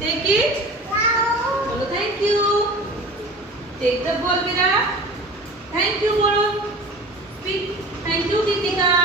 Take it. बोलो thank you. Take the ball, Mira. Thank you, बोलो. Thank you, Titika.